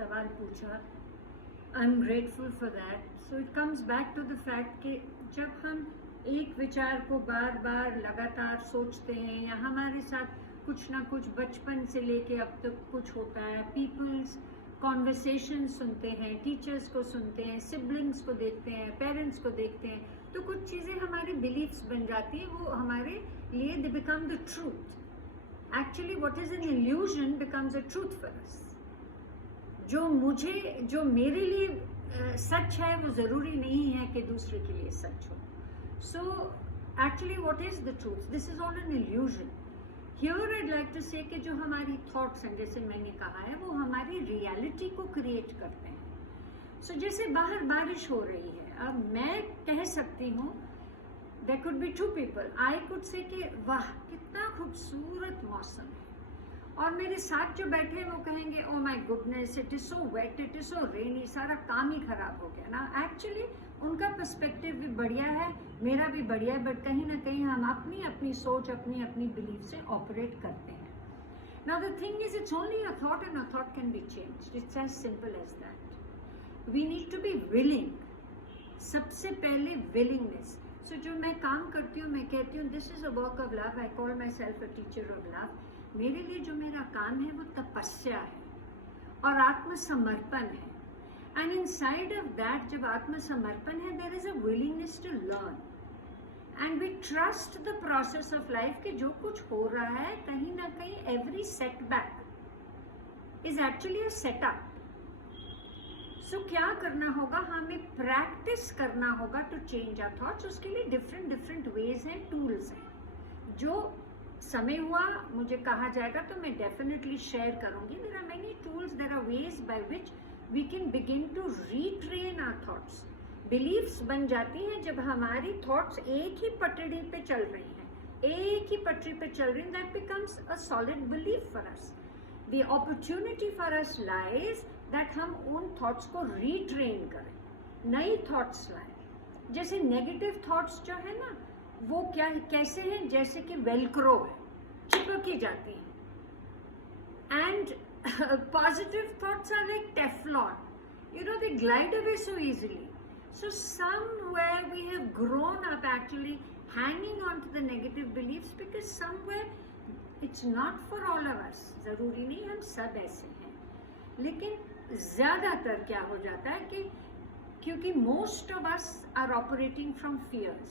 सवाल पूछा, I am grateful for that. So it comes back to the fact कि जब हम एक विचार को बार बार लगातार सोचते हैं या हमारे साथ कुछ ना कुछ बचपन से लेके अब तक कुछ होता है, पीपल्स कॉन्वर्सेशन सुनते हैं, टीचर्स को सुनते हैं, सिबलिंग्स को देखते हैं, पेरेंट्स को देखते हैं, तो कुछ चीज़ें हमारी बिलीफ्स बन जाती हैं, वो हमारे लिए they become the truth. Actually what is an illusion becomes a truth for us. जो मेरे लिए सच है वो ज़रूरी नहीं है कि दूसरे के लिए सच हो. So actually what is the truth? This is all an illusion. Here I'd like to say कि जो हमारी थॉट्स हैं, जैसे मैंने कहा है, वो हमारी रियलिटी को क्रिएट करते हैं. सो जैसे बाहर बारिश हो रही है, अब मैं कह सकती हूँ, there could be two people, I could say कि वाह कितना खूबसूरत मौसम है, और मेरे साथ जो बैठे हैं वो कहेंगे oh my goodness it is so wet, it is so rainy, सारा काम ही खराब हो गया ना. एक्चुअली उनका पर्सपेक्टिव भी बढ़िया है, मेरा भी बढ़िया है, बट कहीं ना कहीं हम अपनी अपनी सोच, अपनी अपनी बिलीफ से ऑपरेट करते हैं. Now the thing is it's only a thought and a thought can be changed. It's as simple as that. We need to be willing. सबसे पहले विलिंगनेस. सो जो मैं काम करती हूँ, मैं कहती हूँ this is a work of love. I call my self a teacher of love. मेरे लिए जो मेरा काम है वो तपस्या है और आत्मसमर्पण है. एंड इनसाइड ऑफ दैट जब आत्मसमर्पण है, there is a willingness to learn and we trust the process of life कि जो कुछ हो रहा है, कहीं ना कहीं every setback is actually a setup. So क्या करना होगा, हमें प्रैक्टिस करना होगा टू चेंज आवर थॉट्स. उसके लिए डिफरेंट डिफरेंट वेज हैं, टूल्स हैं. जो समय हुआ मुझे कहा जाएगा तो मैं डेफिनेटली शेयर करूंगी. There are many tools, there are ways by which we can begin to retrain our thoughts. Beliefs बन जाती हैं जब हमारी थॉट्स एक ही पटड़ी पे चल रही हैं, एक ही पटरी पे चल रही हैं. That becomes a solid belief for us. The opportunity for us lies that हम उन थॉट्स को रीट्रेन करें, नई थॉट्स लाएं. जैसे नेगेटिव थॉट्स जो है ना, वो क्या कैसे हैं, जैसे कि वेलक्रो है, चिपक ही जाती हैं. And positive thoughts are like Teflon, you know, they glide away so easily. So somewhere we have grown up actually hanging on to the negative beliefs because somewhere it's not for all of us. ज़रूरी नहीं हम सब ऐसे हैं, लेकिन ज़्यादातर क्या हो जाता है कि क्योंकि most of us are operating from fears.